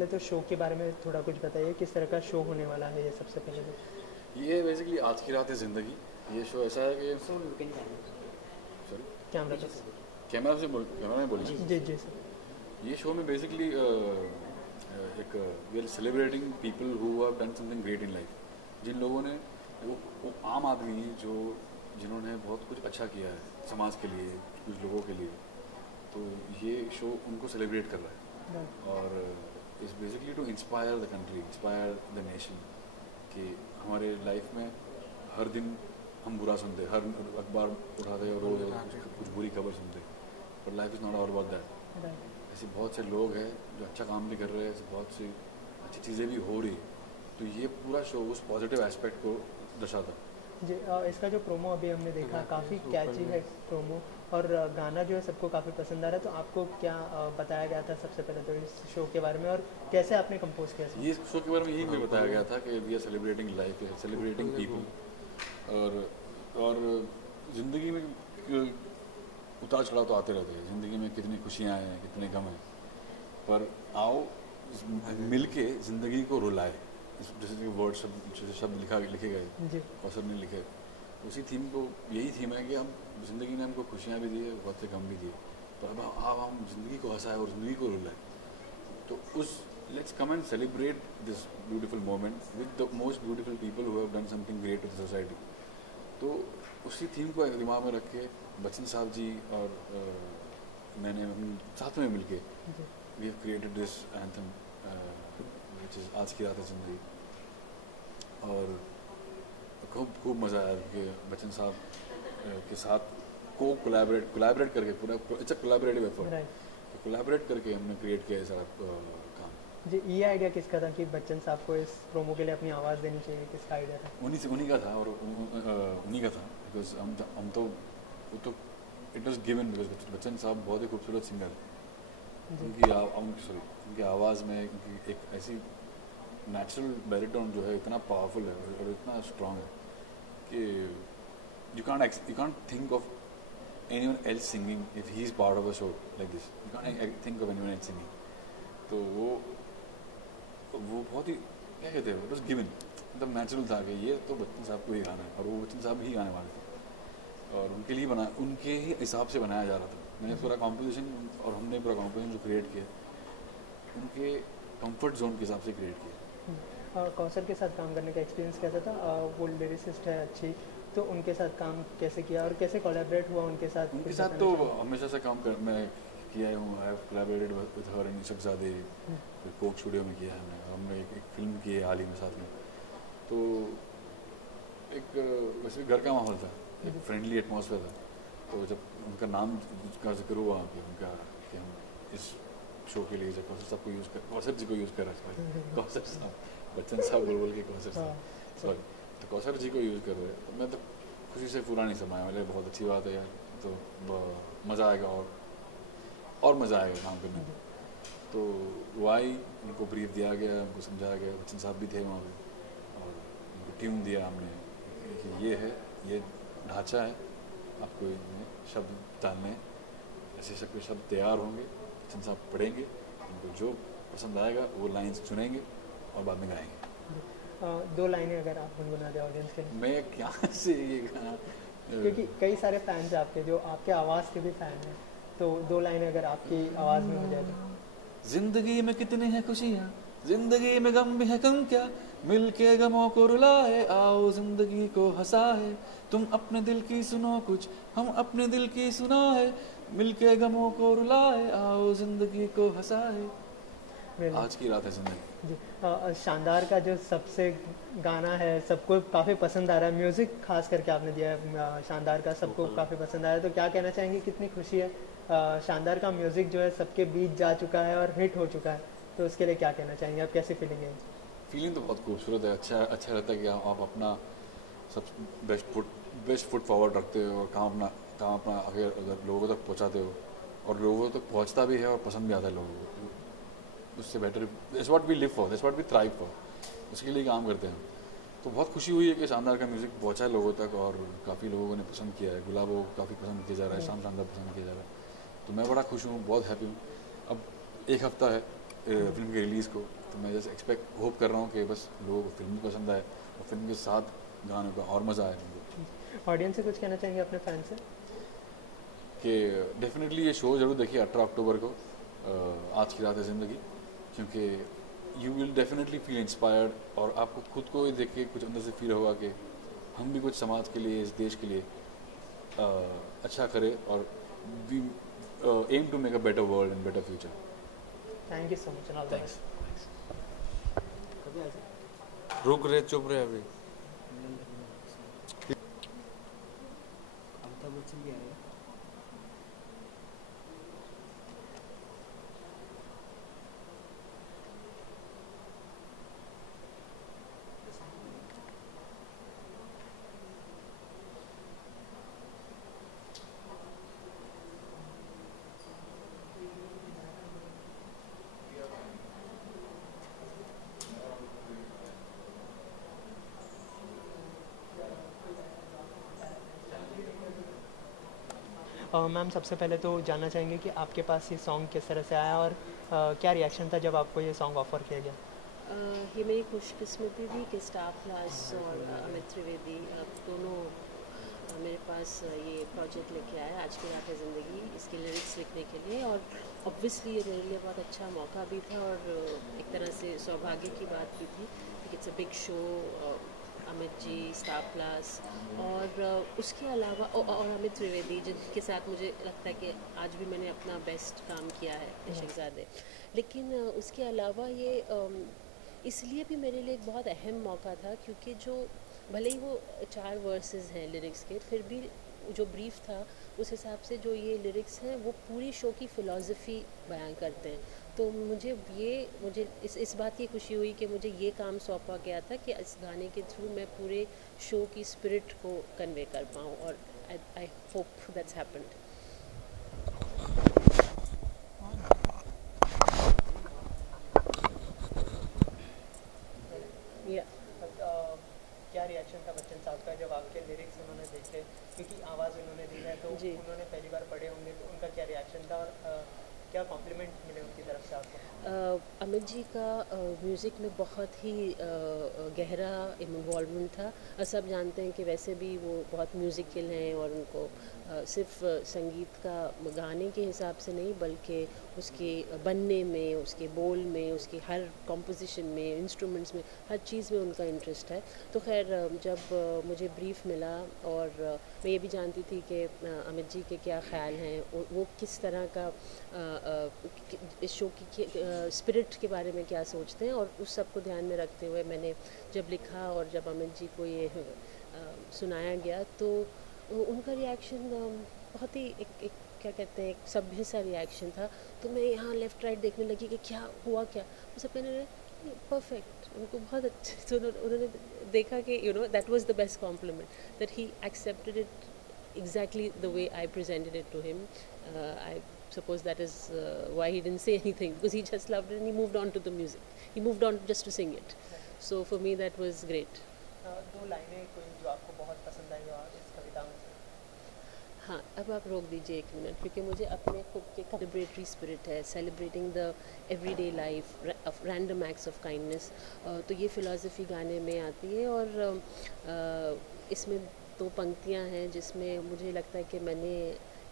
पहले तो शो के बारे में थोड़ा कुछ बताइए, किस तरह का शो होने वाला है ये सबसे पहले तो। ये बेसिकली आज की रात है ज़िंदगी। ये शो ऐसा है कि सॉरी कैमरा का। कैमरा में बोलिए। जी जी सर। ये शो में बेसिकली एक we are celebrating people who have done something great in life. जिन लोगों ने वो आम आदमी जो जिन्होंने बहुत कुछ अच्छा किया है समाज के लिए, कुछ लोगों के लिए, तो ये शो उनको सेलिब्रेट कर रहा है। और it's basically to inspire the country, inspire the nation, कि हमारे लाइफ में हर दिन हम बुरा सुनते, हर अखबार उठाते और रोज कुछ बुरी खबर सुनते, but life is not all about that. ऐसे बहुत से लोग हैं जो अच्छा काम भी कर रहे हैं, ऐसे बहुत सी अच्छी चीज़ें भी हो रही, तो ये पूरा शो उस पॉजिटिव एस्पेक्ट को दर्शाता है। जी इसका जो प्रोमो अभी हमने देखा काफ़ी कैची है प्रोमो, और गाना जो है सबको काफ़ी पसंद आ रहा है। तो आपको क्या बताया गया था सबसे पहले तो इस शो के बारे में, और कैसे आपने कंपोज किया? ये शो के बारे में यही मुझे बताया गया था कि we are celebrating life, celebrating people, और ज़िंदगी में उतार चढ़ाव तो आते रहते हैं। ज़िंदगी में कितनी खुशियाँ हैं, कितने गम हैं, पर आओ मिल के ज़िंदगी को रुलाए। जैसे कि वर्ड शब्द लिखे गए, कौशल ने लिखे, उसी थीम को, यही थीम है कि हम ज़िंदगी ने हमको खुशियाँ भी दी है, बहुत से गम भी दिए, पर अब हम ज़िंदगी को हंसाए और ज़िंदगी को रुलाए। तो उस let's come and celebrate this beautiful moment with the most beautiful people who have done something great in society. तो उसी थीम को दिमाग में रख के बच्चन साहब जी और मैंने साथ में मिलके we have created this anthem which is आज की रात है ज़िंदगी। और खूब मज़ा आया कि बच्चन साहब के साथ कोलैबोरेट करके, पूरा it's a collaborative effort, collaborate करके हमने क्रिएट किया है सारा काम। जी ये आइडिया किसका था कि बच्चन साहब को इस प्रोमो के लिए अपनी आवाज़ देनी चाहिए, किसका आइडिया था? उन्हीं का था, और उन्हीं का था, बिकॉज हम तो वो तो it was given, because Bachchan साहब बहुत ही खूबसूरत सिंगर है। उनकी आवाज़ में उनकी एक ऐसी नेचुरल बैरिटोन जो है इतना पावरफुल है और इतना स्ट्रॉन्ग है कि you can't think of anyone else singing if he is part of a show like this. You can't think of anyone else singing. तो वो बहुत ही, क्या कहते हैं, बस गिवन, मतलब नेचुरल था कि ये तो बच्चन साहब को ही गाना है, और वो बच्चन साहब ही गाने वाले थे, और उनके लिए उनके ही हिसाब से बनाया जा रहा था। मैंने पूरा कॉम्पोजिशन, और हमने पूरा कॉम्पोजिशन जो क्रिएट किया उनके कंफर्ट जोन के हिसाब से क्रिएट किया। कौशल के साथ काम करने का एक्सपीरियंस कैसा था? वो लिरिसिस्ट है अच्छी, तो उनके साथ काम कैसे किया और कैसे कोलैबोरेट हुआ उनके साथ? उनके साथ तो हमेशा से काम कर मैं किया हूँ। I have collaborated with her in Ishaqzaade, फिर कोक स्टूडियो में किया है हमने एक फिल्म की है हाल ही में साथ में। तो एक वैसे घर का माहौल था, एक फ्रेंडली एटमॉस्फेयर था। तो जब उनका नाम का जिक्र हुआ कि उनका, कि हम इस शो के लिए जब कौशल साहब को कौशल जी को यूज़ कर रहे हैं, कौशल साहब, बच्चन साहब बोल के कौशल साहब, सॉरी, तो कौशल जी को यूज़ कर रहे हैं, तो मैं तो खुशी से पूरा नहीं समाया। मतलब बहुत अच्छी बात है यार, तो मज़ा आएगा और मज़ा आएगा काम करने में। तो वो आई, उनको ब्रीफ दिया गया, उनको समझाया गया, बच्चन साहब भी थे वहाँ पे, और उनको ट्यून दिया हमने कि ये है, ये ढांचा है, आपको इनमें शब्द डालने हैं, ऐसे शब्द तैयार होंगे, बच्चन साहब पढ़ेंगे, उनको जो पसंद आएगा वो लाइन्स चुनेंगे और बाद में गाएंगे। 2 लाइनें अगर आप गुनगुना दें ऑडियंस के लिए। मैं क्या से ये गाना, क्योंकि कई सारे फैंस हैं आपके जो आपके आवाज़ के भी फ़ैन हैं, तो 2 लाइनें अगर आपकी आवाज़ में हो जाए तो। जिंदगी में कितनी है खुशियाँ, जिंदगी में गम भी है कम क्या, मिल के गमों को रुलाए, आओ जिंदगी को हंसाए, तुम अपने दिल की सुनो कुछ, हम अपने दिल की सुनाए, मिल के गमों को रुलाए, आओ जिंदगी को हंसाए। आज की रात है जिंदगी। जी शानदार का जो सबसे गाना है सबको काफ़ी पसंद आ रहा है, म्यूज़िक खास करके आपने दिया है शानदार का, सबको काफ़ी पसंद आया। तो क्या कहना चाहेंगे, कितनी खुशी है शानदार का म्यूज़िक जो है सबके बीच जा चुका है और हिट हो चुका है, तो उसके लिए क्या कहना चाहेंगे आप? कैसी फीलिंग है? फीलिंग तो बहुत खूबसूरत है। अच्छा रहता है कि आप अपना सब बेस्ट फुट फॉरवर्ड रखते हो और काम अपना अगर लोगों तक पहुंचाते हो, और लोगों तक पहुंचता भी है और पसंद भी आता है लोगों को। उससे better that's what we live for, that's what we thrive for, उसके लिए काम करते हैं। तो बहुत खुशी हुई है कि शानदार का म्यूज़िक पहुंचा है लोगों तक, और काफ़ी लोगों ने पसंद किया है। गुलाबो काफ़ी पसंद किया जा रहा है, शानदार पसंद किया जा रहा है, तो मैं बड़ा खुश हूँ, बहुत हैप्पी हूँ। अब 1 हफ्ता है फिल्म के रिलीज़ को। तो मैं जैसे होप कर रहा हूँ कि बस लोगों को फिल्म भी पसंद आए और फिल्म के साथ गानों का और मज़ा आए उनको। ऑडियंस से कुछ कहना चाहेंगे अपने फैन से? कि डेफिनेटली ये शो ज़रूर देखिए 18 अक्टूबर को, आज की रात है ज़िंदगी, क्योंकि you will definitely feel inspired और आपको खुद को ही देख के कुछ अंदर से फील होगा कि हम भी कुछ समाज के लिए, इस देश के लिए अच्छा करें और we aim to make a better world and better future. Thank you so much. Thanks. रुक रहे, चुप रहे अभी। अमिताभ बच्चन भी आ रहे हैं। मैम सबसे पहले तो जानना चाहेंगे कि आपके पास ये सॉन्ग किस तरह से आया और क्या रिएक्शन था जब आपको ये सॉन्ग ऑफ़र किया गया? ये मेरी खुशकिस्मती थी कि स्टार प्लस और अमित त्रिवेदी दोनों मेरे पास ये प्रोजेक्ट लेके आए, आज की रात है ज़िंदगी, इसके लिरिक्स लिखने के लिए। और ऑब्वियसली ये मेरे लिए बहुत अच्छा मौका भी था और एक तरह से सौभाग्य की बात भी थी कि it's a big show, Amit ji, star plus और उसके अलावा और अमित त्रिवेदी जिनके साथ मुझे लगता है कि आज भी मैंने अपना बेस्ट काम किया है, इशकज़ादे। लेकिन उसके अलावा ये इसलिए भी मेरे लिए एक बहुत अहम मौका था क्योंकि जो भले ही वो 4 वर्सेस हैं लिरिक्स के, फिर भी जो ब्रीफ था उस हिसाब से जो ये लिरिक्स हैं वो पूरी शो की फ़िलॉसफी बयां करते हैं। तो मुझे इस बात की खुशी हुई कि मुझे ये काम सौंपा गया था कि इस गाने के थ्रू मैं पूरे शो की स्पिरिट को कन्वे कर पाऊँ और आई होप दैट्स हैपेंड। क्या रिएक्शन था बच्चन साहब का जब आपके लिरिक्स उन्होंने देखे, क्योंकि आवाज़ उन्होंने दी है तो जी। उन्होंने पहली बार पढ़े होंगे, तो उनका क्या रिएक्शन था और क्या कॉम्प्लीमेंट मिले उनकी तरफ से आपको? अमित जी का म्यूज़िक में बहुत ही गहरा इन्वॉल्वमेंट था और सब जानते हैं कि वैसे भी वो बहुत म्यूज़िकल हैं और उनको सिर्फ संगीत का गाने के हिसाब से नहीं बल्कि उसके बनने में, उसके बोल में, उसकी हर कॉम्पोजिशन में, इंस्ट्रूमेंट्स में, हर चीज़ में उनका इंटरेस्ट है। तो खैर जब मुझे ब्रीफ मिला और मैं ये भी जानती थी कि अमित जी के क्या ख़्याल हैं, वो किस तरह का इस शो की स्पिरिट के बारे में क्या सोचते हैं, और उस सब को ध्यान में रखते हुए मैंने जब लिखा और जब अमित जी को ये सुनाया गया तो उनका रिएक्शन बहुत ही एक क्या कहते हैं, एक सभ्य सा रिएक्शन था। तो मैं यहाँ लेफ़्ट राइट देखने लगी कि क्या हुआ, क्या वो सब कहने लगे परफेक्ट, उनको बहुत अच्छे। तो उन्होंने देखा कि that was the best compliment, that he accepted it exactly the way I presented it to him. I suppose that is why he didn't say anything, because he just loved it and he moved on to the music. He moved on just to sing it. So for me that was great. दो लाइनें कोई जो आपको बहुत पसंद आई हो इस कविता में से? हाँ, अब आप रोक दीजिए 1 मिनट, क्योंकि मुझे अपने खुद के सेलिब्रेटरी स्पिरिट है, celebrating the everyday life of random acts of kindness. तो ये फ़िलासफ़ी गाने में आती है और इसमें 2 पंक्तियाँ हैं जिसमें मुझे लगता है कि मैंने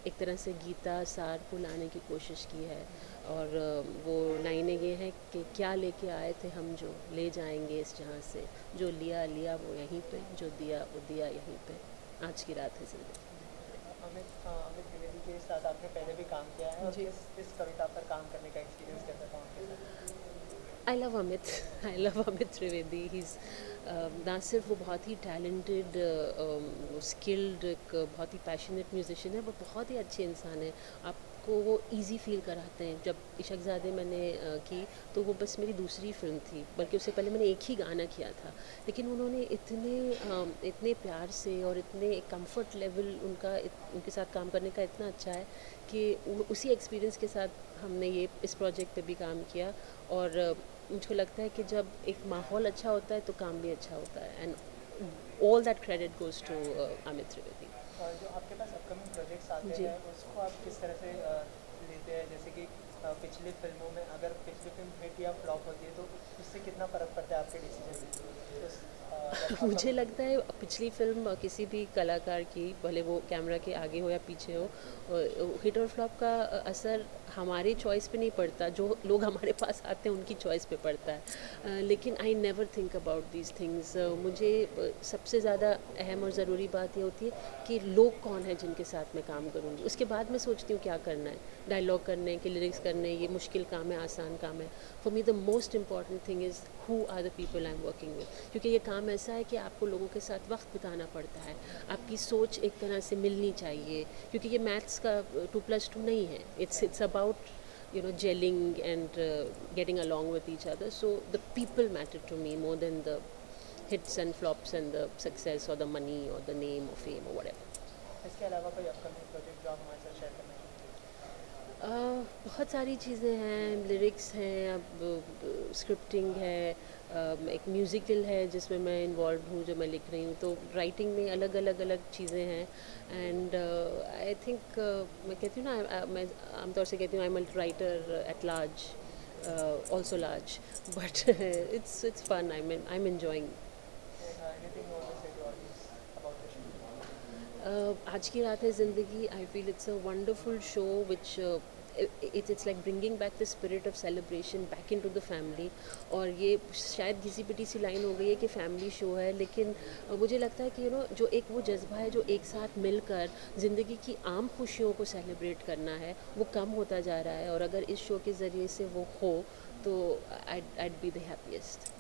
एक तरह से गीता सार को लाने की कोशिश की है। और वो लाइनें ये हैं कि क्या लेके आए थे हम जो ले जाएंगे इस जहाँ से, जो लिया लिया वो यहीं पे, जो दिया वो दिया यहीं पे, आज की रात है ज़िंदगी। अमित त्रिवेदी के साथ आपने पहले भी काम किया है और इस कविता पर काम करने का एक्सपीरियंस कैसा था उनके साथ? I love Amit Trivedi. He is ना सिर्फ वो बहुत ही टैलेंटेड, स्किल्ड, एक बहुत ही पैशनेट म्यूजिशियन है, वो बहुत ही अच्छे इंसान है। आपको वो इजी फील कराते हैं। जब इशकज़ादे मैंने की तो वो बस मेरी दूसरी फिल्म थी, बल्कि उससे पहले मैंने एक ही गाना किया था, लेकिन उन्होंने इतने प्यार से और इतने कंफर्ट लेवल उनके साथ काम करने का इतना अच्छा है कि उसी एक्सपीरियंस के साथ हमने इस प्रोजेक्ट पे भी काम किया। और मुझको लगता है कि जब एक माहौल अच्छा होता है तो काम भी अच्छा होता है, and all that credit goes to Amit Trivedi. और जो आपके पास अपकमिंग प्रोजेक्ट्स आते हैं उसको आप किस तरह से लेते हैं? जैसे कि पिछली फिल्मों में अगर पिछली फिल्म हिट या फ्लॉप होती है तो उससे कितना फ़र्क पड़ता है आपके डिसीजन में? तो मुझे लगता है पिछली फिल्म किसी भी कलाकार की, भले वो कैमरा के आगे हो या पीछे हो, हिट और फ्लॉप का असर हमारी चॉइस पे नहीं पड़ता, जो लोग हमारे पास आते हैं उनकी चॉइस पे पड़ता है। लेकिन I never think about these things. मुझे सबसे ज़्यादा अहम और ज़रूरी बात ये होती है कि लोग कौन है जिनके साथ मैं काम करूँगी, उसके बाद मैं सोचती हूँ क्या करना है, डायलॉग करने हैं कि लिरिक्स करने हैं, ये मुश्किल काम है आसान काम है। For me the most important thing is who are the people I am working with, क्योंकि ये काम ऐसा है कि आपको लोगों के साथ वक्त बिताना पड़ता है, आपकी सोच एक तरह से मिलनी चाहिए, क्योंकि ये मैथ्स का 2+2 नहीं है, it's about gelling and getting along with each other. So the people matter to me more than the hits and flops and the success or the money or the name or fame or whatever. इसके अलावा कोई upcoming project जो आप हमारे साथ share करना चाहेंगे? बहुत सारी चीज़ें हैं, लिरिक्स हैं, अब स्क्रिप्टिंग है, एक म्यूज़िकल है जिसमें मैं इन्वॉल्व हूँ, जो मैं लिख रही हूँ, तो राइटिंग में अलग अलग अलग चीज़ें हैं। एंड आई थिंक मैं कहती हूँ ना, मैं आमतौर से कहती हूँ I am a writer at large, also large, but it's fun, I am enjoying. Anything you want to say to audience about the show? Aaj की Raat Hai Zindagi, I feel it's a wonderful show which it's like bringing back the spirit of celebration back into the family। और ये शायद घिसी पिटी सी line हो गई है कि family show है, लेकिन मुझे लगता है कि जो एक वो जज्बा है जो एक साथ मिलकर ज़िंदगी की आम खुशियों को सेलिब्रेट करना है, वो कम होता जा रहा है, और अगर इस शो के ज़रिए से वो हो तो I'd be the happiest।